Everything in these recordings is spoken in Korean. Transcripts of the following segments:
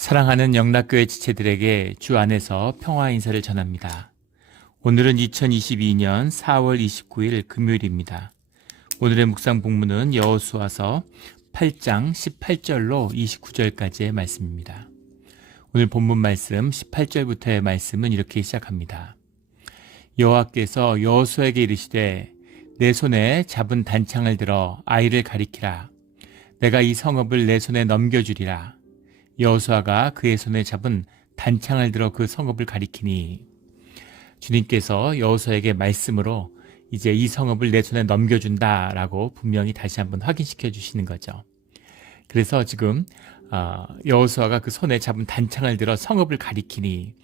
사랑하는 영락교회 지체들에게 주 안에서 평화 인사를 전합니다. 오늘은 2022년 4월 29일 금요일입니다. 오늘의 묵상 본문은 여호수아서 8장 18절로 29절까지의 말씀입니다. 오늘 본문 말씀 18절부터의 말씀은 이렇게 시작합니다. 여호와께서 여호수아에게 이르시되 내 손에 잡은 단창을 들어 아이를 가리키라. 내가 이 성읍을 내 손에 넘겨주리라. 여호수아가 그의 손에 잡은 단창을 들어 그 성읍을 가리키니, 주님께서 여호수아에게 말씀으로 이제 이 성읍을 내 손에 넘겨준다라고 분명히 다시 한번 확인시켜 주시는 거죠. 그래서 지금 여호수아가 그 손에 잡은 단창을 들어 성읍을 가리키니,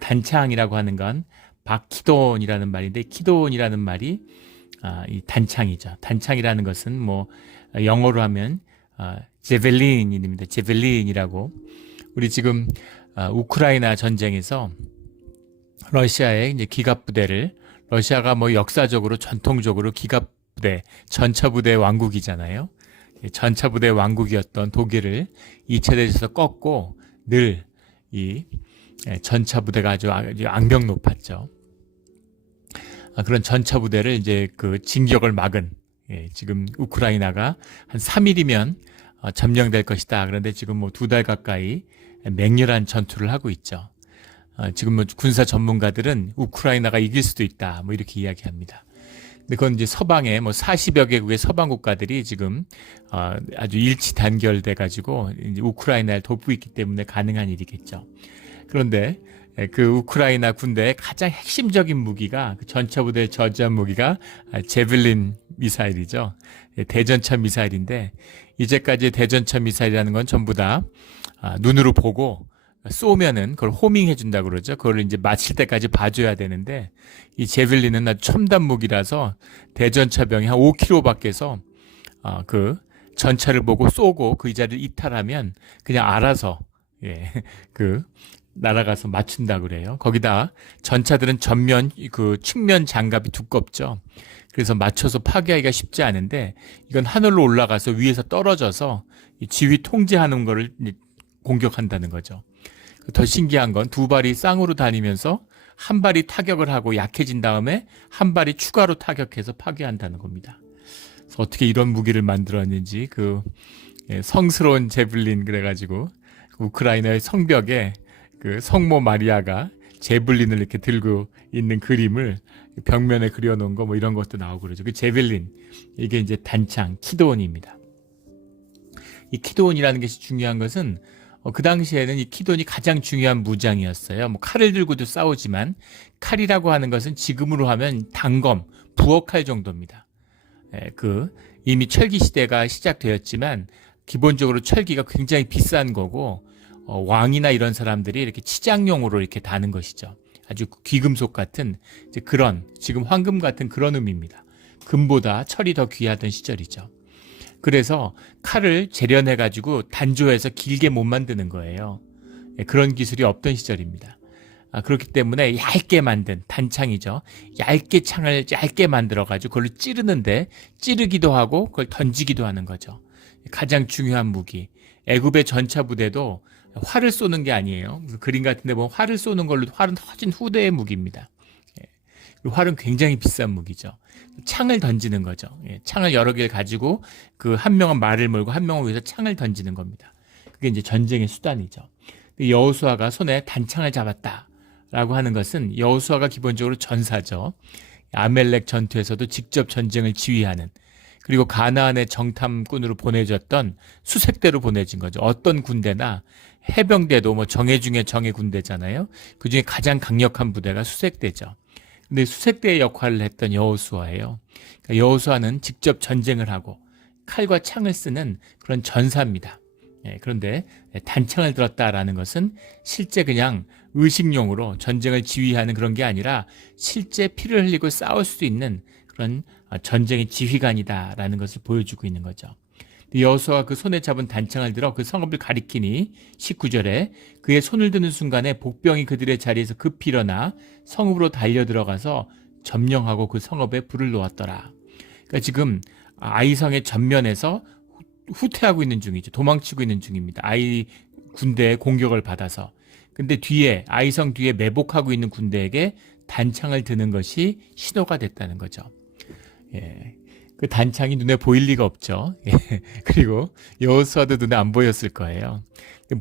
단창이라고 하는 건 바키돈이라는 말인데, 키돈이라는 말이 이 단창이죠. 단창이라는 것은 뭐 영어로 하면 제벨린입니다. 제벨린이라고. 우리 지금 우크라이나 전쟁에서 러시아의 이제 기갑부대를, 러시아가 뭐 역사적으로 전통적으로 기갑부대, 전차부대 왕국이잖아요. 전차부대 왕국이었던 독일을 2차 대전에서 꺾고 늘 이 전차부대가 아주 악명 높았죠. 그런 전차부대를 이제 그 진격을 막은, 지금 우크라이나가 한 3일이면 점령될 것이다. 그런데 지금 뭐 2달 가까이 맹렬한 전투를 하고 있죠. 지금 뭐 군사 전문가들은 우크라이나가 이길 수도 있다, 뭐 이렇게 이야기합니다. 근데 그건 이제 서방의 뭐 40여 개국의 서방 국가들이 지금 아주 일치 단결돼 가지고 이제 우크라이나를 돕고 있기 때문에 가능한 일이겠죠. 그런데 그 우크라이나 군대의 가장 핵심적인 무기가, 그 전차부대를 저지한 무기가 제벨린 미사일이죠. 대전차 미사일인데, 이제까지 대전차 미사일이라는 건 전부 다 눈으로 보고 쏘면은 그걸 호밍해 준다 그러죠. 그걸 이제 맞힐 때까지 봐줘야 되는데, 이 제벨린은 아주 첨단 무기라서 대전차병이 한 5km 밖에서 그 전차를 보고 쏘고 그 자리를 이탈하면 그냥 알아서 그 날아가서 맞춘다 그래요. 거기다 전차들은 전면 그 측면 장갑이 두껍죠. 그래서 맞춰서 파괴하기가 쉽지 않은데, 이건 하늘로 올라가서 위에서 떨어져서 지휘 통제하는 거를 공격한다는 거죠. 더 신기한 건 두 발이 쌍으로 다니면서 한 발이 타격을 하고 약해진 다음에 한 발이 추가로 타격해서 파괴한다는 겁니다. 그래서 어떻게 이런 무기를 만들었는지, 그 성스러운 제블린 그래가지고 우크라이나의 성벽에 그 성모 마리아가 제블린을 이렇게 들고 있는 그림을 벽면에 그려놓은 거, 뭐 이런 것도 나오고 그러죠. 그 제벨린, 이게 이제 단창 키돈입니다. 이 키돈이라는 것이 중요한 것은 그 당시에는 이 키돈이 가장 중요한 무장이었어요. 뭐 칼을 들고도 싸우지만, 칼이라고 하는 것은 지금으로 하면 단검, 부엌칼 정도입니다. 이미 철기 시대가 시작되었지만 기본적으로 철기가 굉장히 비싼 거고, 왕이나 이런 사람들이 이렇게 치장용으로 이렇게 다는 것이죠. 아주 귀금속 같은 이제 그런, 지금 황금 같은 그런 의미입니다. 금보다 철이 더 귀하던 시절이죠. 그래서 칼을 재련해 가지고 단조해서 길게 못 만드는 거예요. 그런 기술이 없던 시절입니다. 그렇기 때문에 얇게 만든 단창이죠. 얇게 창을 얇게 만들어 가지고 그걸 찌르는데, 찌르기도 하고 그걸 던지기도 하는 거죠. 가장 중요한 무기. 애굽의 전차 부대도 활을 쏘는 게 아니에요. 그림 같은 데 보면 활을 쏘는 걸로, 활은 훨씬 후대의 무기입니다. 활은 굉장히 비싼 무기죠. 창을 던지는 거죠. 창을 여러 개를 가지고 그 한 명은 말을 몰고 한 명은 위해서 창을 던지는 겁니다. 그게 이제 전쟁의 수단이죠. 여호수아가 손에 단창을 잡았다라고 하는 것은, 여호수아가 기본적으로 전사죠. 아멜렉 전투에서도 직접 전쟁을 지휘하는, 그리고 가나안의 정탐꾼으로 보내졌던 수색대로 보내진 거죠. 어떤 군대나 해병대도 뭐 정예 중에 정예 군대잖아요. 그 중에 가장 강력한 부대가 수색대죠. 근데 수색대의 역할을 했던 여호수아예요. 그러니까 여호수아는 직접 전쟁을 하고 칼과 창을 쓰는 그런 전사입니다. 그런데 단창을 들었다라는 것은 실제 그냥 의식용으로 전쟁을 지휘하는 그런 게 아니라 실제 피를 흘리고 싸울 수 있는 그런 전쟁의 지휘관이다라는 것을 보여주고 있는 거죠. 여호수아가 그 손에 잡은 단창을 들어 그 성읍을 가리키니, 19절에 그의 손을 드는 순간에 복병이 그들의 자리에서 급히 일어나 성읍으로 달려 들어가서 점령하고 그 성읍에 불을 놓았더라. 그러니까 지금 아이성의 전면에서 후퇴하고 있는 중이죠. 도망치고 있는 중입니다. 아이 군대의 공격을 받아서. 근데 뒤에 아이성 뒤에 매복하고 있는 군대에게 단창을 드는 것이 신호가 됐다는 거죠. 예. 그 단창이 눈에 보일 리가 없죠. 예. 그리고 여호수아도 눈에 안 보였을 거예요.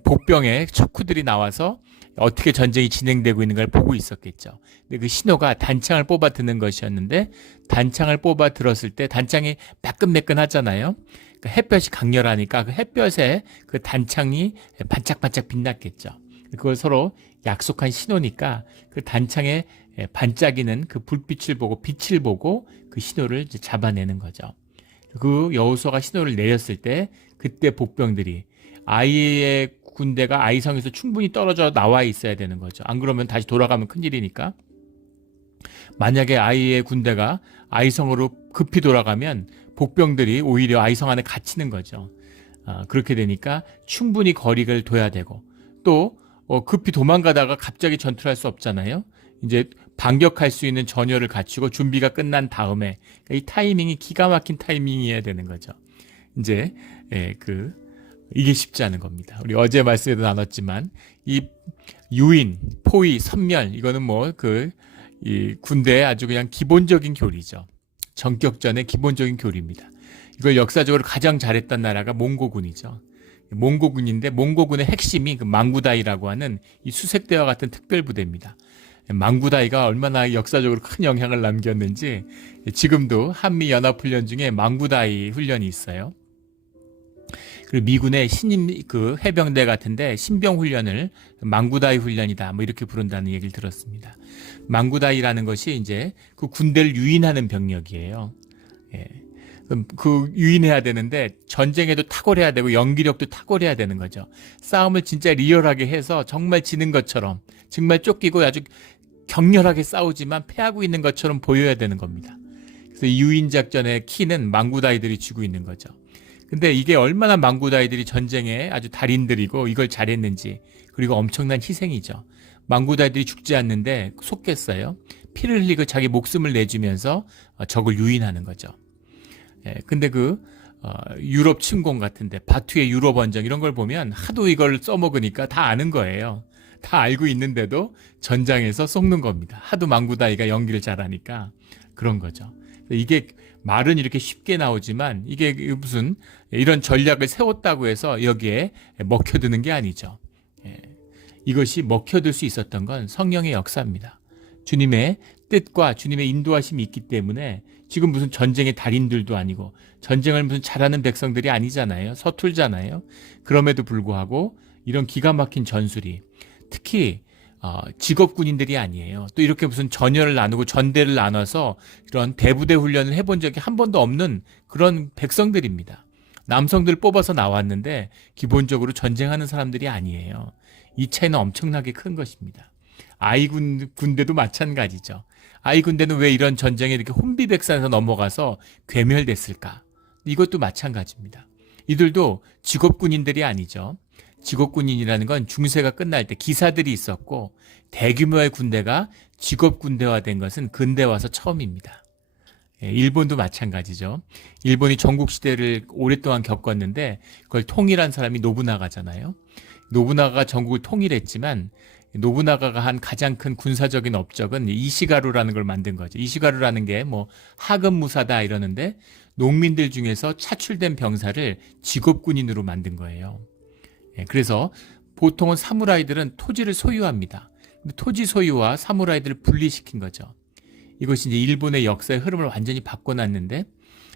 복병의 척후들이 나와서 어떻게 전쟁이 진행되고 있는 걸 보고 있었겠죠. 근데 그 신호가 단창을 뽑아 드는 것이었는데, 단창을 뽑아 들었을 때 단창이 매끈매끈하잖아요. 그 햇볕이 강렬하니까 그 햇볕에 그 단창이 반짝반짝 빛났겠죠. 그걸 서로 약속한 신호니까 그 단창에 반짝이는 그 불빛을 보고 빛을 보고 그 신호를 이제 잡아내는 거죠. 그 여호수아가 신호를 내렸을 때 그때 복병들이 아이의 군대가 아이성에서 충분히 떨어져 나와 있어야 되는 거죠. 안 그러면 다시 돌아가면 큰일이니까. 만약에 아이의 군대가 아이성으로 급히 돌아가면 복병들이 오히려 아이성 안에 갇히는 거죠. 그렇게 되니까 충분히 거리를 둬야 되고, 또 급히 도망가다가 갑자기 전투를 할 수 없잖아요. 이제 반격할 수 있는 전열을 갖추고 준비가 끝난 다음에, 이 타이밍이 기가 막힌 타이밍이어야 되는 거죠. 이제 이게 쉽지 않은 겁니다. 우리 어제 말씀에도 나눴지만 이 유인, 포위, 선멸, 이거는 이 군대의 아주 그냥 기본적인 교리죠. 전격전의 기본적인 교리입니다. 이걸 역사적으로 가장 잘했던 나라가 몽고군이죠. 몽고군인데 몽고군의 핵심이 그 망구다이라고 하는 이 수색대와 같은 특별부대입니다. 망구다이가 얼마나 역사적으로 큰 영향을 남겼는지 지금도 한미 연합훈련 중에 망구다이 훈련이 있어요. 그리고 미군의 신임 해병대 같은데 신병 훈련을 망구다이 훈련이다 이렇게 부른다는 얘기를 들었습니다. 망구다이라는 것이 이제 그 군대를 유인하는 병력이에요. 예. 그 유인해야 되는데 전쟁에도 탁월해야 되고 연기력도 탁월해야 되는 거죠. 싸움을 진짜 리얼하게 해서 정말 지는 것처럼, 정말 쫓기고 아주 격렬하게 싸우지만 패하고 있는 것처럼 보여야 되는 겁니다. 그래서 이 유인 작전의 키는 망구다이들이 쥐고 있는 거죠. 근데 이게 얼마나 망구다이들이 전쟁에 아주 달인들이고 이걸 잘했는지, 그리고 엄청난 희생이죠. 망구다이들이 죽지 않는데 속겠어요. 피를 흘리고 자기 목숨을 내주면서 적을 유인하는 거죠. 예, 근데 유럽 침공 같은데 바투의 유럽 원정 이런 걸 보면 하도 이걸 써먹으니까 다 아는 거예요. 다 알고 있는데도 전장에서 속는 겁니다. 하도 망구다이가 연기를 잘하니까 그런 거죠. 이게 말은 이렇게 쉽게 나오지만 이게 무슨 이런 전략을 세웠다고 해서 여기에 먹혀드는 게 아니죠. 예, 이것이 먹혀들 수 있었던 건 성령의 역사입니다. 주님의 뜻과 주님의 인도하심이 있기 때문에 지금 무슨 전쟁의 달인들도 아니고 전쟁을 무슨 잘하는 백성들이 아니잖아요. 서툴잖아요. 그럼에도 불구하고 이런 기가 막힌 전술이, 특히 직업 군인들이 아니에요. 또 이렇게 무슨 전열을 나누고 전대를 나눠서 이런 대부대 훈련을 해본 적이 한 번도 없는 그런 백성들입니다. 남성들 뽑아서 나왔는데 기본적으로 전쟁하는 사람들이 아니에요. 이 차이는 엄청나게 큰 것입니다. 군대도 마찬가지죠. 군대는 왜 이런 전쟁에 이렇게 혼비백산에서 넘어가서 괴멸됐을까? 이것도 마찬가지입니다. 이들도 직업군인들이 아니죠. 직업군인이라는 건 중세가 끝날 때 기사들이 있었고, 대규모의 군대가 직업군대화된 것은 근대 와서 처음입니다. 일본도 마찬가지죠. 일본이 전국시대를 오랫동안 겪었는데 그걸 통일한 사람이 노부나가잖아요. 노부나가가 전국을 통일했지만 노부나가가 한 가장 큰 군사적인 업적은 이시가루라는 걸 만든 거죠. 이시가루라는 게 하급무사다 이러는데 농민들 중에서 차출된 병사를 직업군인으로 만든 거예요. 그래서 보통은 사무라이들은 토지를 소유합니다. 근데 토지 소유와 사무라이들을 분리시킨 거죠. 이것이 이제 일본의 역사의 흐름을 완전히 바꿔놨는데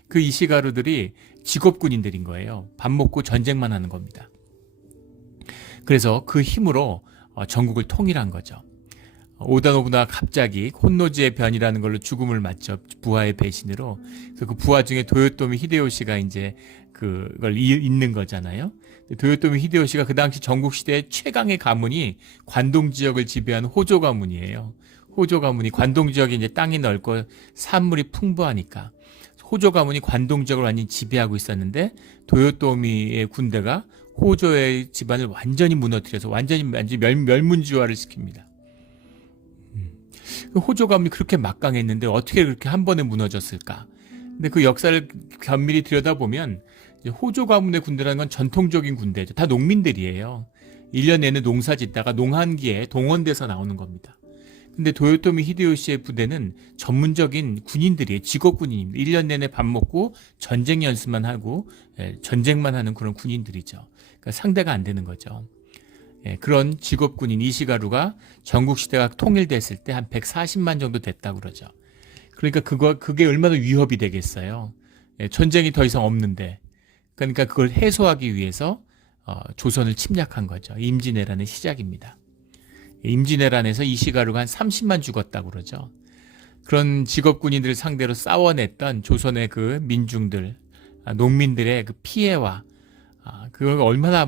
그 이시가루들이 직업군인들인 거예요. 밥 먹고 전쟁만 하는 겁니다. 그래서 그 힘으로 전국을 통일한 거죠. 오다 노부나가 갑자기 혼노지의 변이라는 걸로 죽음을 맞죠. 부하의 배신으로. 그래서 그 부하 중에 도요토미 히데요시가 이제 그걸 잇는 거잖아요. 도요토미 히데요시가 그 당시 전국 시대의 최강의 가문이 관동 지역을 지배한 호조 가문이에요. 호조 가문이, 관동 지역이 이제 땅이 넓고 산물이 풍부하니까 호조 가문이 관동 지역을 완전히 지배하고 있었는데 도요토미의 군대가 호조의 집안을 완전히 무너뜨려서 완전히 멸문지화를 시킵니다. 호조 가문이 그렇게 막강했는데 어떻게 그렇게 한 번에 무너졌을까? 근데 그 역사를 견밀히 들여다보면 호조 가문의 군대라는 건 전통적인 군대죠. 다 농민들이에요. 1년 내내 농사 짓다가 농한기에 동원돼서 나오는 겁니다. 근데 도요토미 히데요시의 부대는 전문적인 군인들이에요. 직업 군인입니다. 1년 내내 밥 먹고 전쟁 연습만 하고 전쟁만 하는 그런 군인들이죠. 그러니까 상대가 안 되는 거죠. 그런 직업 군인 이시가루가 전국 시대가 통일됐을 때 한 140만 정도 됐다고 그러죠. 그러니까 그게 얼마나 위협이 되겠어요. 전쟁이 더 이상 없는데. 그러니까 그걸 해소하기 위해서 조선을 침략한 거죠. 임진왜란의 시작입니다. 임진왜란에서 이시가루가 한 30만 죽었다고 그러죠. 그런 직업군인들을 상대로 싸워냈던 조선의 그 민중들, 농민들의 그 피해와 그걸 얼마나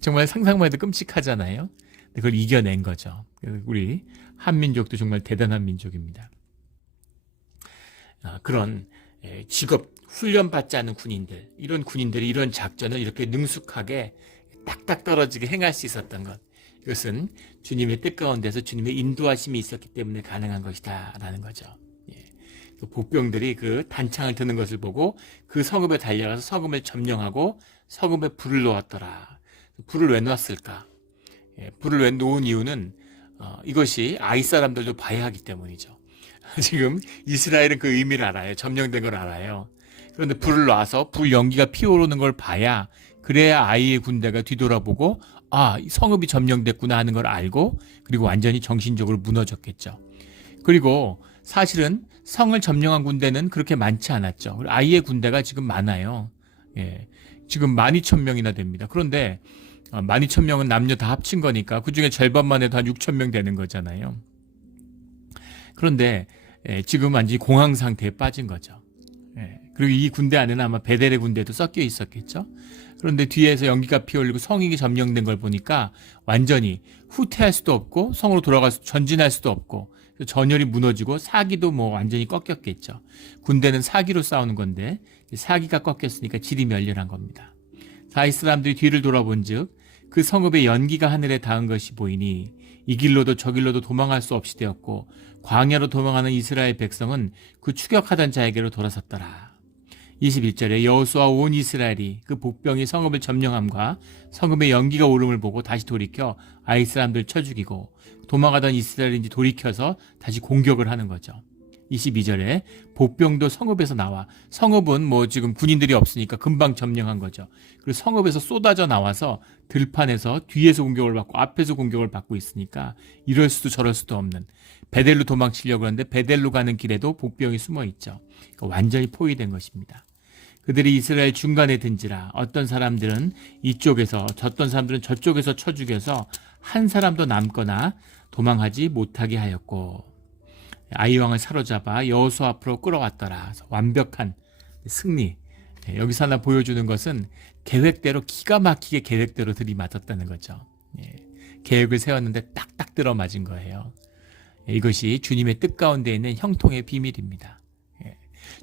정말 상상만 해도 끔찍하잖아요. 그걸 이겨낸 거죠. 우리 한민족도 정말 대단한 민족입니다. 그런 직업 훈련받지 않은 군인들, 이런 군인들이 이런 작전을 이렇게 능숙하게 딱딱 떨어지게 행할 수 있었던 것, 이것은 주님의 뜻 가운데서 주님의 인도하심이 있었기 때문에 가능한 것이다 라는 거죠. 그 복병들이 그 단창을 드는 것을 보고 그 성읍에 달려가서 성읍을 점령하고 성읍에 불을 놓았더라. 불을 왜 놓았을까? 불을 왜 놓은 이유는 이것이 아이 사람들도 봐야 하기 때문이죠. 지금 이스라엘은 그 의미를 알아요. 점령된 걸 알아요. 그런데 불을 놔서 불 연기가 피어오르는 걸 봐야, 그래야 아이의 군대가 뒤돌아보고 성읍이 점령됐구나 하는 걸 알고, 그리고 완전히 정신적으로 무너졌겠죠. 그리고 사실은 성을 점령한 군대는 그렇게 많지 않았죠. 아이의 군대가 지금 많아요. 지금 12,000명이나 됩니다. 그런데 12,000명은 남녀 다 합친 거니까 그중에 절반만 해도 한 6,000명 되는 거잖아요. 그런데 지금 완전히 공황 상태에 빠진 거죠. 그리고 이 군대 안에는 아마 베델의 군대도 섞여 있었겠죠. 그런데 뒤에서 연기가 피어올리고 성이 점령된 걸 보니까 완전히 후퇴할 수도 없고 성으로 돌아가서 전진할 수도 없고 전열이 무너지고 사기도 완전히 꺾였겠죠. 군대는 사기로 싸우는 건데 사기가 꺾였으니까 질이 멸렬한 겁니다. 다윗 사람들이 뒤를 돌아본 즉 그 성읍의 연기가 하늘에 닿은 것이 보이니 이 길로도 저 길로도 도망할 수 없이 되었고 광야로 도망하는 이스라엘 백성은 그 추격하던 자에게로 돌아섰더라. 21절에 여호수아와 온 이스라엘이 그 복병이 성읍을 점령함과 성읍의 연기가 오름을 보고 다시 돌이켜 아이 사람들 쳐 죽이고 도망가던 이스라엘인지 돌이켜서 다시 공격을 하는 거죠. 22절에 복병도 성읍에서 나와, 성읍은 지금 군인들이 없으니까 금방 점령한 거죠. 그리고 성읍에서 쏟아져 나와서 들판에서 뒤에서 공격을 받고 앞에서 공격을 받고 있으니까 이럴 수도 저럴 수도 없는, 베델로 도망치려고 하는데 베델로 가는 길에도 복병이 숨어 있죠. 그러니까 완전히 포위된 것입니다. 그들이 이스라엘 중간에 든지라 어떤 사람들은 이쪽에서 어떤 사람들은 저쪽에서 쳐 죽여서 한 사람도 남거나 도망하지 못하게 하였고 아이 왕을 사로잡아 여호수아 앞으로 끌어왔더라. 그래서 완벽한 승리. 여기서 하나 보여주는 것은 계획대로, 기가 막히게 계획대로 들이맞았다는 거죠. 계획을 세웠는데 딱딱 들어맞은 거예요. 이것이 주님의 뜻 가운데 있는 형통의 비밀입니다.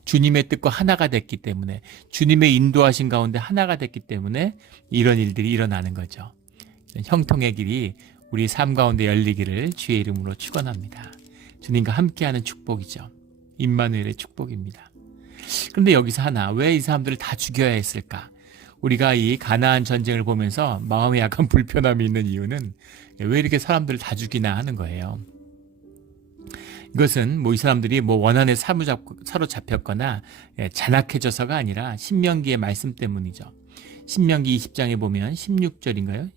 주님의 뜻과 하나가 됐기 때문에, 주님의 인도하신 가운데 하나가 됐기 때문에 이런 일들이 일어나는 거죠. 형통의 길이 우리 삶 가운데 열리기를 주의 이름으로 축원합니다. 주님과 함께하는 축복이죠. 임마누엘의 축복입니다. 그런데 여기서 하나, 왜 이 사람들을 다 죽여야 했을까? 우리가 이 가나안 전쟁을 보면서 마음에 약간 불편함이 있는 이유는 왜 이렇게 사람들을 다 죽이나 하는 거예요. 이것은 이 사람들이 원한에 사로잡혔거나 잔악해져서가 아니라 신명기의 말씀 때문이죠. 신명기 20장에 보면 16절인가요?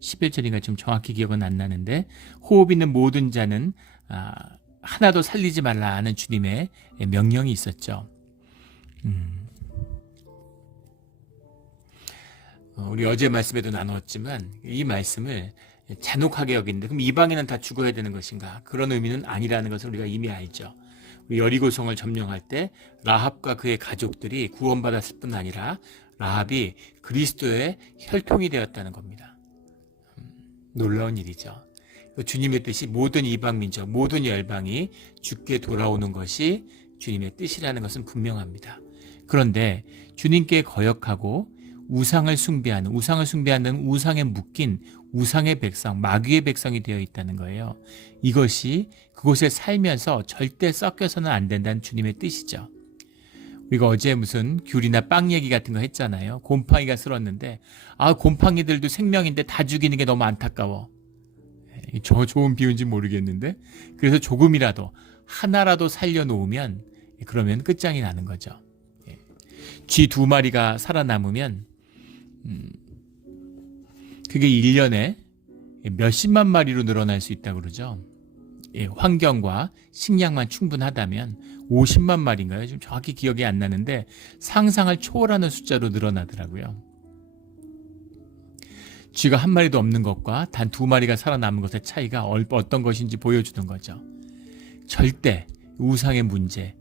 11절인가 좀 정확히 기억은 안 나는데, 호흡 있는 모든 자는 하나도 살리지 말라는 주님의 명령이 있었죠. 우리 어제 말씀에도 나눴지만 이 말씀을 잔혹하게 여기는데, 그럼 이방인은 다 죽어야 되는 것인가? 그런 의미는 아니라는 것을 우리가 이미 알죠. 우리 여리고성을 점령할 때 라합과 그의 가족들이 구원받았을 뿐 아니라 라합이 그리스도의 혈통이 되었다는 겁니다. 놀라운 일이죠. 주님의 뜻이 모든 이방 민족, 모든 열방이 죽게 돌아오는 것이 주님의 뜻이라는 것은 분명합니다. 그런데 주님께 거역하고 우상을 숭배하는 우상에 묶인 우상의 백성, 마귀의 백성이 되어 있다는 거예요. 이것이 그곳에 살면서 절대 섞여서는 안 된다는 주님의 뜻이죠. 우리가 어제 무슨 귤이나 빵 얘기 같은 거 했잖아요. 곰팡이가 쓸었는데 곰팡이들도 생명인데 다 죽이는 게 너무 안타까워. 저 좋은 비유인지 모르겠는데, 그래서 조금이라도 하나라도 살려놓으면 그러면 끝장이 나는 거죠. 쥐 2마리가 살아남으면 그게 1년에 몇십만 마리로 늘어날 수 있다고 그러죠. 환경과 식량만 충분하다면 50만 마리인가요? 지금 정확히 기억이 안 나는데 상상을 초월하는 숫자로 늘어나더라고요. 쥐가 1마리도 없는 것과 단 2마리가 살아남은 것의 차이가 어떤 것인지 보여주는 거죠. 절대 우상의 문제,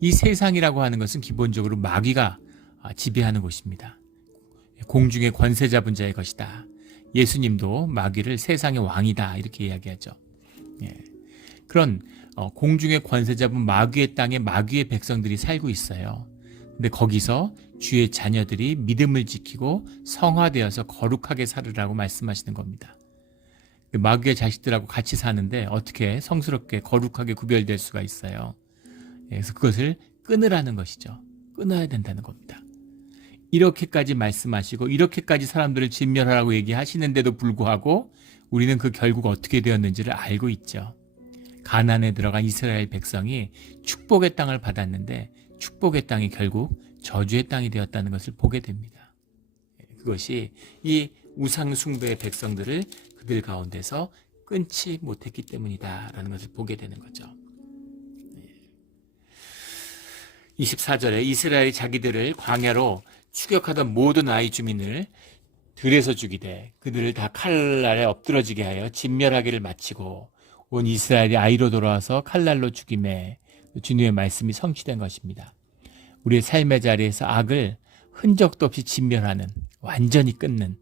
이 세상이라고 하는 것은 기본적으로 마귀가 지배하는 곳입니다. 공중의 권세 잡은 자의 것이다. 예수님도 마귀를 세상의 왕이다 이렇게 이야기하죠. 그런 공중의 권세 잡은 마귀의 땅에 마귀의 백성들이 살고 있어요. 근데 거기서 주의 자녀들이 믿음을 지키고 성화되어서 거룩하게 살으라고 말씀하시는 겁니다. 마귀의 자식들하고 같이 사는데 어떻게 성스럽게 거룩하게 구별될 수가 있어요. 그래서 그것을 끊으라는 것이죠. 끊어야 된다는 겁니다. 이렇게까지 말씀하시고 이렇게까지 사람들을 진멸하라고 얘기하시는데도 불구하고 우리는 그 결국 어떻게 되었는지를 알고 있죠. 가나안에 들어간 이스라엘 백성이 축복의 땅을 받았는데 축복의 땅이 결국 저주의 땅이 되었다는 것을 보게 됩니다. 그것이 이 우상 숭배의 백성들을 그들 가운데서 끊지 못했기 때문이다라는 것을 보게 되는 거죠. 24절에 이스라엘이 자기들을 광야로 추격하던 모든 아이 주민을 들에서 죽이되 그들을 다 칼날에 엎드러지게 하여 진멸하기를 마치고 온 이스라엘이 아이로 돌아와서 칼날로 죽임에 주님의 말씀이 성취된 것입니다. 우리의 삶의 자리에서 악을 흔적도 없이 진멸하는, 완전히 끊는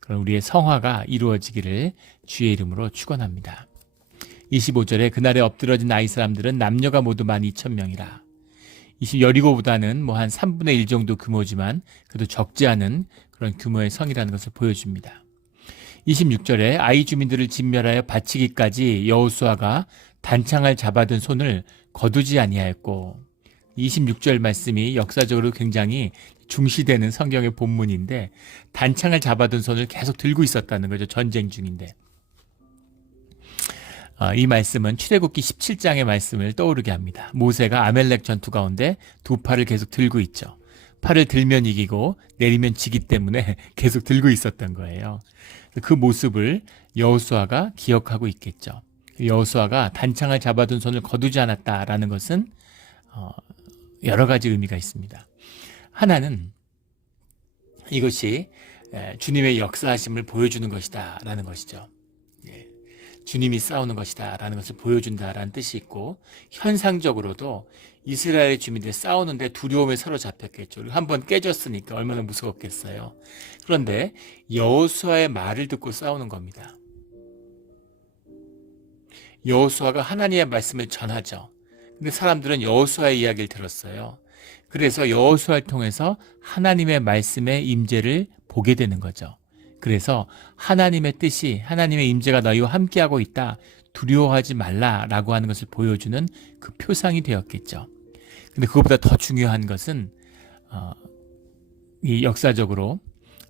그런 우리의 성화가 이루어지기를 주의 이름으로 축원합니다. 25절에 그날에 엎드러진 아이 사람들은 남녀가 모두 12,000명이라. 여리고보다는 한 3분의 1 정도 규모지만 그래도 적지 않은 그런 규모의 성이라는 것을 보여줍니다. 26절에 아이 주민들을 진멸하여 바치기까지 여호수아가 단창을 잡아둔 손을 거두지 아니하였고, 26절 말씀이 역사적으로 굉장히 중시되는 성경의 본문인데 단창을 잡아둔 손을 계속 들고 있었다는 거죠. 전쟁 중인데. 이 말씀은 출애굽기 17장의 말씀을 떠오르게 합니다. 모세가 아멜렉 전투 가운데 2팔을 계속 들고 있죠. 팔을 들면 이기고 내리면 지기 때문에 계속 들고 있었던 거예요. 그 모습을 여호수아가 기억하고 있겠죠. 여호수아가 단창을 잡아둔 손을 거두지 않았다라는 것은 여러 가지 의미가 있습니다. 하나는 이것이 주님의 역사하심을 보여주는 것이다 라는 것이죠. 주님이 싸우는 것이다 라는 것을 보여준다라는 뜻이 있고, 현상적으로도 이스라엘 주민들이 싸우는데 두려움에 사로잡혔겠죠. 한번 깨졌으니까 얼마나 무서웠겠어요. 그런데 여호수아의 말을 듣고 싸우는 겁니다. 여호수아가 하나님의 말씀을 전하죠. 근데 사람들은 여호수아의 이야기를 들었어요. 그래서 여호수아를 통해서 하나님의 말씀의 임재를 보게 되는 거죠. 그래서 하나님의 뜻이, 하나님의 임재가 너희와 함께하고 있다, 두려워하지 말라라고 하는 것을 보여주는 그 표상이 되었겠죠. 근데 그것보다 더 중요한 것은 이 역사적으로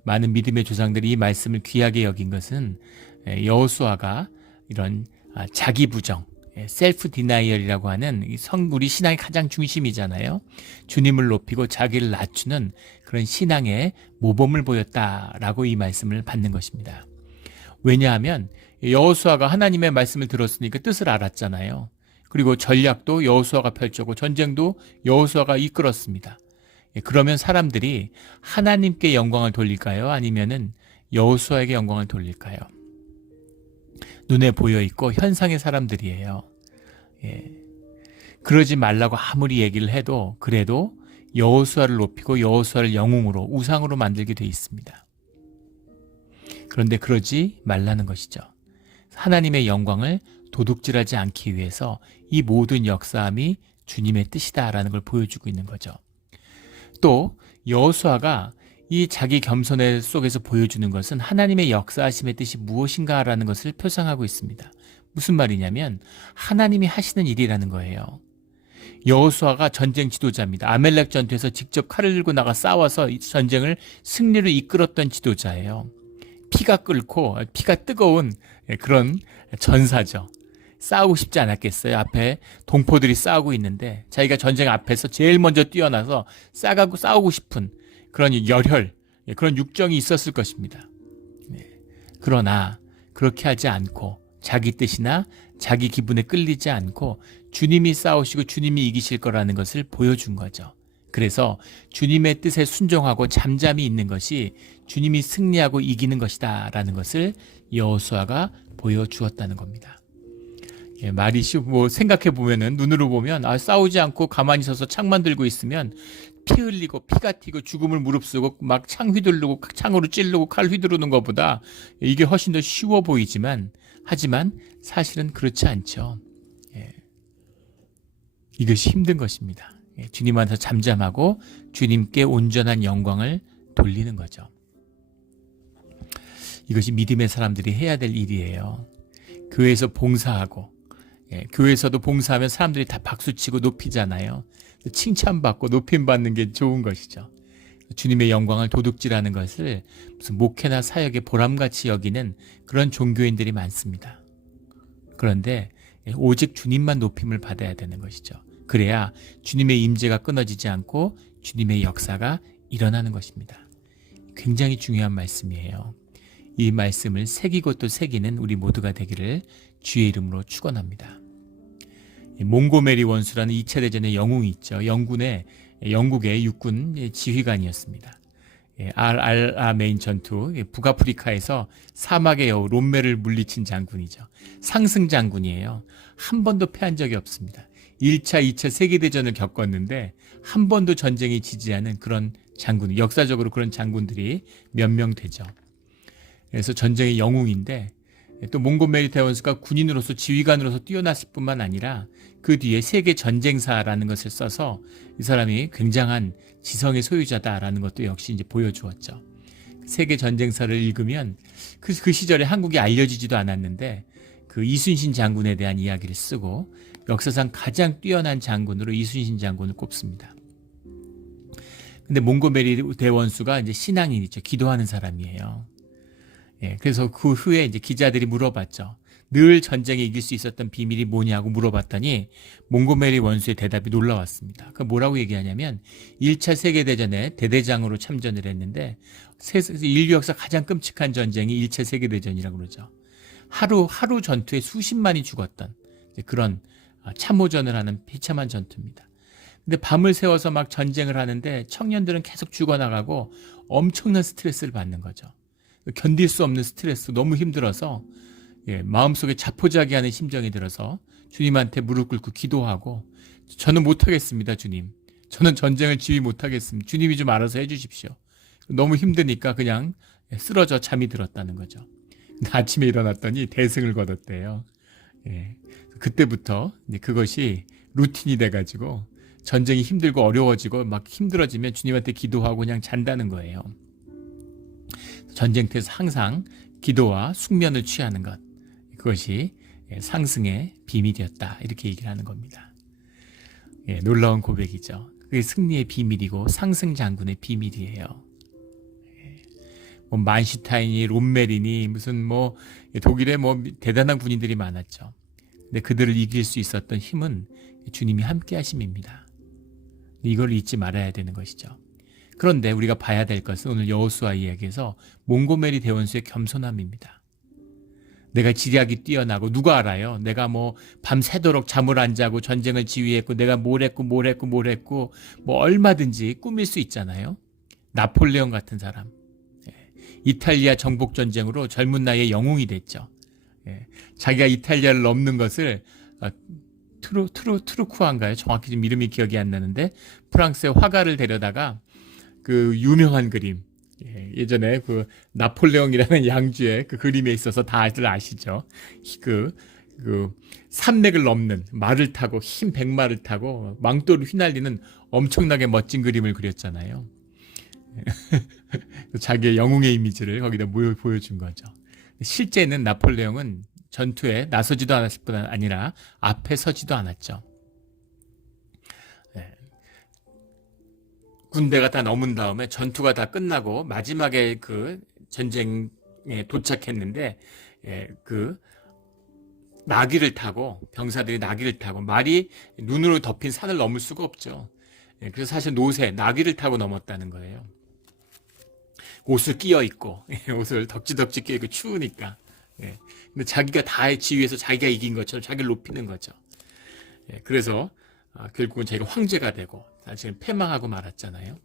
많은 믿음의 조상들이 이 말씀을 귀하게 여긴 것은 여호수아가 이런 자기 부정, 셀프 디나이얼이라고 하는 우리 신앙의 가장 중심이잖아요. 주님을 높이고 자기를 낮추는 그런 신앙의 모범을 보였다라고 이 말씀을 받는 것입니다. 왜냐하면 여호수아가 하나님의 말씀을 들었으니까 뜻을 알았잖아요. 그리고 전략도 여호수아가 펼쳤고 전쟁도 여호수아가 이끌었습니다. 그러면 사람들이 하나님께 영광을 돌릴까요? 아니면은 여호수아에게 영광을 돌릴까요? 눈에 보여있고 현상의 사람들이에요. 그러지 말라고 아무리 얘기를 해도 그래도 여호수아를 높이고 여호수아를 영웅으로, 우상으로 만들게 돼 있습니다. 그런데 그러지 말라는 것이죠. 하나님의 영광을 도둑질하지 않기 위해서 이 모든 역사함이 주님의 뜻이다라는 걸 보여주고 있는 거죠. 또 여호수아가 이 자기 겸손의 속에서 보여주는 것은 하나님의 역사하심의 뜻이 무엇인가라는 것을 표상하고 있습니다. 무슨 말이냐면 하나님이 하시는 일이라는 거예요. 여호수아가 전쟁 지도자입니다. 아멜렉 전투에서 직접 칼을 들고 나가 싸워서 이 전쟁을 승리로 이끌었던 지도자예요. 피가 끓고 피가 뜨거운 그런 전사죠. 싸우고 싶지 않았겠어요. 앞에 동포들이 싸우고 있는데 자기가 전쟁 앞에서 제일 먼저 뛰어나서 싸우고 싶은 그런 열혈, 그런 육정이 있었을 것입니다. 그러나 그렇게 하지 않고 자기 뜻이나 자기 기분에 끌리지 않고 주님이 싸우시고 주님이 이기실 거라는 것을 보여준 거죠. 그래서 주님의 뜻에 순종하고 잠잠히 있는 것이 주님이 승리하고 이기는 것이다 라는 것을 여호수아가 보여주었다는 겁니다. 말이 생각해 보면은, 눈으로 보면, 싸우지 않고 가만히 서서 창만 들고 있으면 피 흘리고 피가 튀고 죽음을 무릅쓰고 막 창 휘두르고 창으로 찌르고 칼 휘두르는 것보다 이게 훨씬 더 쉬워 보이지만, 하지만 사실은 그렇지 않죠. 이것이 힘든 것입니다. 주님 안에서 잠잠하고 주님께 온전한 영광을 돌리는 거죠. 이것이 믿음의 사람들이 해야 될 일이에요. 교회에서 봉사하고, 교회에서도 봉사하면 사람들이 다 박수치고 높이잖아요. 칭찬받고 높임받는 게 좋은 것이죠. 주님의 영광을 도둑질하는 것을 무슨 목회나 사역의 보람같이 여기는 그런 종교인들이 많습니다. 그런데 오직 주님만 높임을 받아야 되는 것이죠. 그래야 주님의 임재가 끊어지지 않고 주님의 역사가 일어나는 것입니다. 굉장히 중요한 말씀이에요. 이 말씀을 새기고 또 새기는 우리 모두가 되기를 주의 이름으로 축원합니다. 몽고메리 원수라는 2차 대전의 영웅이 있죠. 영국의 육군 지휘관이었습니다. 알아메인 전투, 북아프리카에서 사막의 여우 롬메를 물리친 장군이죠. 상승 장군이에요. 한 번도 패한 적이 없습니다. 1차, 2차 세계대전을 겪었는데 한 번도 전쟁에 지지 않은 그런 장군, 역사적으로 그런 장군들이 몇 명 되죠. 그래서 전쟁의 영웅인데, 또 몽고메리 대원수가 군인으로서 지휘관으로서 뛰어났을 뿐만 아니라 그 뒤에 세계 전쟁사라는 것을 써서 이 사람이 굉장한 지성의 소유자다라는 것도 역시 이제 보여주었죠. 세계 전쟁사를 읽으면 그 시절에 한국이 알려지지도 않았는데 그 이순신 장군에 대한 이야기를 쓰고 역사상 가장 뛰어난 장군으로 이순신 장군을 꼽습니다. 근데 몽고메리 대원수가 이제 신앙인이죠. 기도하는 사람이에요. 그래서 그 후에 이제 기자들이 물어봤죠. 늘 전쟁에 이길 수 있었던 비밀이 뭐냐고 물어봤더니 몽고메리 원수의 대답이 놀라웠습니다. 그 뭐라고 얘기하냐면 1차 세계대전에 대대장으로 참전을 했는데 인류 역사 가장 끔찍한 전쟁이 1차 세계대전이라고 그러죠. 하루 전투에 수십만이 죽었던 그런 참호전을 하는 비참한 전투입니다. 근데 밤을 새워서 막 전쟁을 하는데 청년들은 계속 죽어나가고 엄청난 스트레스를 받는 거죠. 견딜 수 없는 스트레스, 너무 힘들어서 마음속에 자포자기하는 심정이 들어서 주님한테 무릎 꿇고 기도하고, 저는 못하겠습니다, 주님. 저는 전쟁을 지휘 못하겠습니다. 주님이 좀 알아서 해주십시오. 너무 힘드니까 그냥 쓰러져 잠이 들었다는 거죠. 근데 아침에 일어났더니 대승을 거뒀대요. 그때부터 그것이 루틴이 돼가지고 전쟁이 힘들고 어려워지고 막 힘들어지면 주님한테 기도하고 그냥 잔다는 거예요. 전쟁터에서 항상 기도와 숙면을 취하는 것, 그것이 상승의 비밀이었다, 이렇게 얘기를 하는 겁니다. 놀라운 고백이죠. 그게 승리의 비밀이고 상승 장군의 비밀이에요. 뭐 만슈타인이, 롬메리니, 무슨 독일에 대단한 군인들이 많았죠. 근데 그들을 이길 수 있었던 힘은 주님이 함께 하심입니다. 이걸 잊지 말아야 되는 것이죠. 그런데 우리가 봐야 될 것은 오늘 여호수아 이야기에서 몽고메리 대원수의 겸손함입니다. 내가 지략이 뛰어나고, 누가 알아요? 내가 밤새도록 잠을 안 자고 전쟁을 지휘했고 내가 뭘 했고 얼마든지 꾸밀 수 있잖아요. 나폴레옹 같은 사람, 이탈리아 정복 전쟁으로 젊은 나이에 영웅이 됐죠. 자기가 이탈리아를 넘는 것을 트루쿠아인가요? 정확히 좀 이름이 기억이 안 나는데 프랑스의 화가를 데려다가 그 유명한 그림, 예전에 그 나폴레옹이라는 양주의 그 그림에 있어서 다들 아시죠? 그 산맥을 넘는 말을 타고, 흰 백마를 타고 망토를 휘날리는 엄청나게 멋진 그림을 그렸잖아요. 자기의 영웅의 이미지를 거기다 보여준 거죠. 실제는 나폴레옹은 전투에 나서지도 않았을 뿐 아니라 앞에 서지도 않았죠. 군대가 다 넘은 다음에 전투가 다 끝나고 마지막에 그 전쟁에 도착했는데 그 나귀를 타고 병사들이 나귀를 타고 말이 눈으로 덮인 산을 넘을 수가 없죠. 그래서 사실 노새 나귀를 타고 넘었다는 거예요. 옷을 끼어 입고 옷을 덕지덕지 끼어 입고 추우니까. 근데 자기가 다 지휘해서 자기가 이긴 것처럼 자기를 높이는 거죠. 그래서 결국은 자기가 황제가 되고 사실은 패망하고 말았잖아요.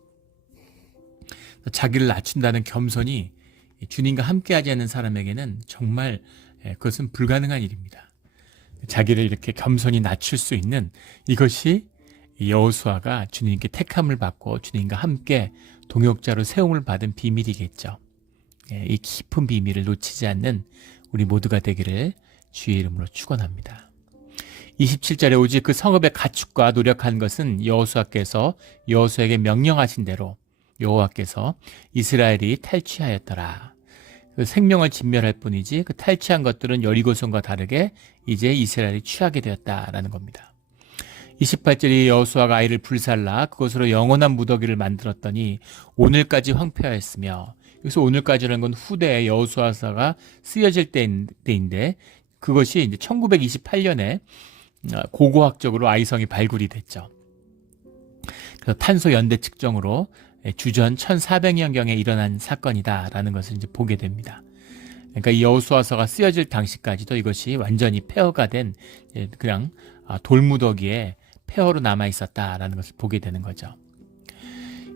자기를 낮춘다는 겸손이 주님과 함께하지 않는 사람에게는 정말 그것은 불가능한 일입니다. 자기를 이렇게 겸손히 낮출 수 있는 이것이 여호수아가 주님께 택함을 받고 주님과 함께 동역자로 세움을 받은 비밀이겠죠. 이 깊은 비밀을 놓치지 않는 우리 모두가 되기를 주의 이름으로 축원합니다. 27절에 오직 그 성읍의 가축과 노력한 것은 여호수아께서 여호수아에게 명령하신 대로 여호와께서 이스라엘이 탈취하였더라. 그 생명을 진멸할 뿐이지 그 탈취한 것들은 여리고성과 다르게 이제 이스라엘이 취하게 되었다라는 겁니다. 28절이 여호수아가 아이를 불살라 그것으로 영원한 무더기를 만들었더니 오늘까지 황폐하였으며, 여기서 오늘까지라는 건 후대에 여호수아서가 쓰여질 때인데 그것이 이제 1928년에 고고학적으로 아이성이 발굴이 됐죠. 그래서 탄소 연대 측정으로 주전 1400년경에 일어난 사건이다라는 것을 이제 보게 됩니다. 그러니까 이 여호수아서가 쓰여질 당시까지도 이것이 완전히 폐허가 된 그냥 돌무더기에 폐허로 남아 있었다라는 것을 보게 되는 거죠.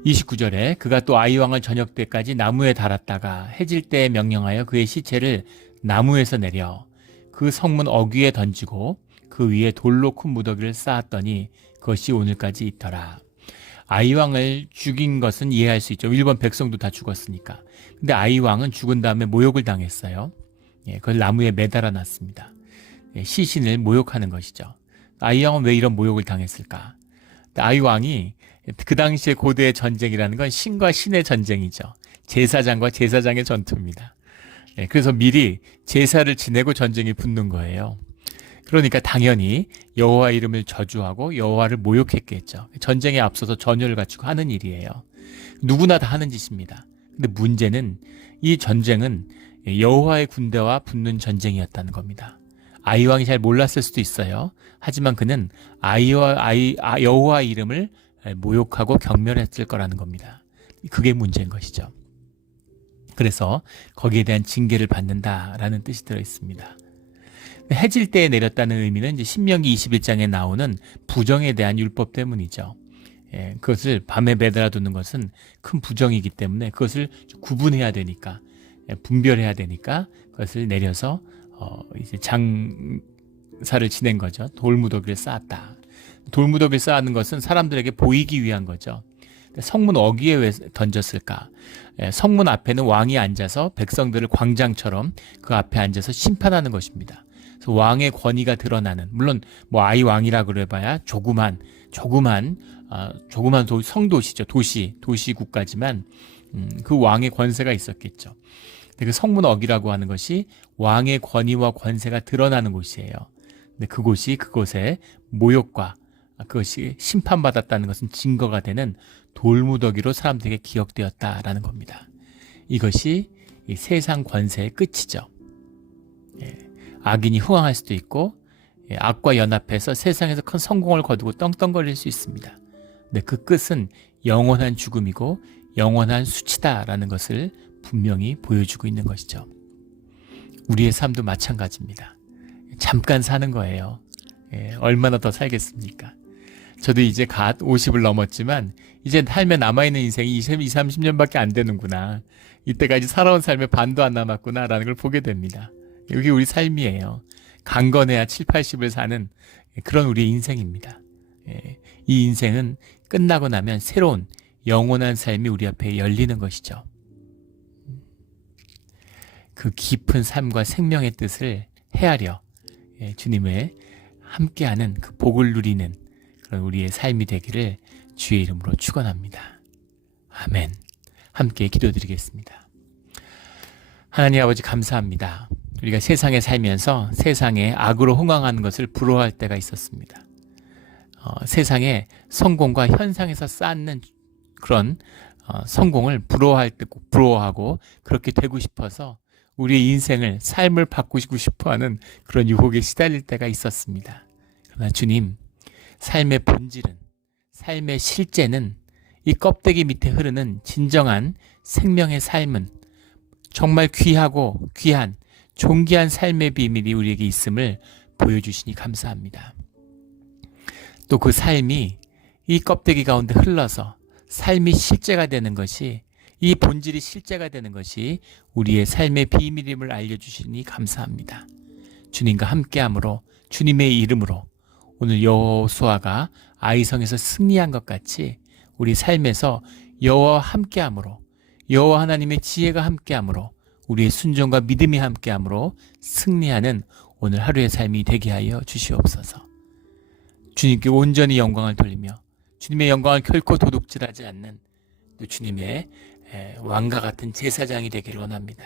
29절에 그가 또 아이왕을 저녁 때까지 나무에 달았다가 해질 때에 명령하여 그의 시체를 나무에서 내려 그 성문 어귀에 던지고 그 위에 돌로 큰 무더기를 쌓았더니 그것이 오늘까지 있더라. 아이왕을 죽인 것은 이해할 수 있죠. 일본 백성도 다 죽었으니까. 근데 아이왕은 죽은 다음에 모욕을 당했어요. 그걸 나무에 매달아 놨습니다. 시신을 모욕하는 것이죠. 아이왕은 왜 이런 모욕을 당했을까? 아이왕이 그 당시의 고대의 전쟁이라는 건 신과 신의 전쟁이죠. 제사장과 제사장의 전투입니다. 그래서 미리 제사를 지내고 전쟁이 붙는 거예요. 그러니까 당연히 여호와 이름을 저주하고 여호와를 모욕했겠죠. 전쟁에 앞서서 전열을 갖추고 하는 일이에요. 누구나 다 하는 짓입니다. 근데 문제는 이 전쟁은 여호와의 군대와 붙는 전쟁이었다는 겁니다. 아이왕이 잘 몰랐을 수도 있어요. 하지만 그는 여호와 이름을 모욕하고 경멸했을 거라는 겁니다. 그게 문제인 것이죠. 그래서 거기에 대한 징계를 받는다라는 뜻이 들어 있습니다. 해질 때에 내렸다는 의미는 이제 신명기 21장에 나오는 부정에 대한 율법 때문이죠. 그것을 밤에 매달아 두는 것은 큰 부정이기 때문에 그것을 구분해야 되니까, 분별해야 되니까 그것을 내려서 이제 장사를 지낸 거죠. 돌무더기를 쌓았다. 돌무더기를 쌓는 것은 사람들에게 보이기 위한 거죠. 성문 어귀에 왜 던졌을까? 성문 앞에는 왕이 앉아서 백성들을 광장처럼 그 앞에 앉아서 심판하는 것입니다. 그래서 왕의 권위가 드러나는, 물론 뭐 아이 왕이라 그래봐야 조그만 성도시죠. 도시국가지만 그 왕의 권세가 있었겠죠. 근데 그 성문 어귀라고 하는 것이 왕의 권위와 권세가 드러나는 곳이에요. 근데 그곳에 모욕과 그것이 심판받았다는 것은 증거가 되는 돌무더기로 사람들에게 기억되었다라는 겁니다. 이것이 이 세상 권세의 끝이죠. 악인이 흥황할 수도 있고 악과 연합해서 세상에서 큰 성공을 거두고 떵떵거릴 수 있습니다. 근데 그 끝은 영원한 죽음이고 영원한 수치다라는 것을 분명히 보여주고 있는 것이죠. 우리의 삶도 마찬가지입니다. 잠깐 사는 거예요. 얼마나 더 살겠습니까? 저도 이제 갓 50을 넘었지만 이제 삶에 남아있는 인생이 20, 30년밖에 안 되는구나. 이때까지 살아온 삶의 반도 안 남았구나 라는 걸 보게 됩니다. 여기 우리 삶이에요. 강건해야 7, 80을 사는 그런 우리의 인생입니다. 이 인생은 끝나고 나면 새로운 영원한 삶이 우리 앞에 열리는 것이죠. 그 깊은 삶과 생명의 뜻을 헤아려 주님의 함께하는 그 복을 누리는 그런 우리의 삶이 되기를 주의 이름으로 축원합니다. 아멘. 함께 기도드리겠습니다. 하나님 아버지 감사합니다. 우리가 세상에 살면서 세상에 악으로 흥황하는 것을 부러워할 때가 있었습니다. 세상에 성공과 현상에서 쌓는 그런 성공을 부러워하고 그렇게 되고 싶어서 우리의 인생을 삶을 바꾸고 싶어하는 그런 유혹에 시달릴 때가 있었습니다. 그러나 주님, 삶의 본질은, 삶의 실제는, 이 껍데기 밑에 흐르는 진정한 생명의 삶은 정말 귀하고 귀한 존귀한 삶의 비밀이 우리에게 있음을 보여주시니 감사합니다. 또 그 삶이 이 껍데기 가운데 흘러서 삶이 실제가 되는 것이, 이 본질이 실제가 되는 것이 우리의 삶의 비밀임을 알려주시니 감사합니다. 주님과 함께함으로, 주님의 이름으로 오늘 여호수아가 아이성에서 승리한 것 같이 우리 삶에서 여호와와 함께함으로, 여호와 하나님의 지혜가 함께함으로, 우리의 순종과 믿음이 함께함으로 승리하는 오늘 하루의 삶이 되게 하여 주시옵소서. 주님께 온전히 영광을 돌리며 주님의 영광을 결코 도둑질하지 않는 또 주님의 왕과 같은 제사장이 되기를 원합니다.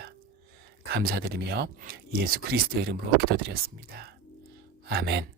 감사드리며 예수 그리스도의 이름으로 기도드렸습니다. 아멘.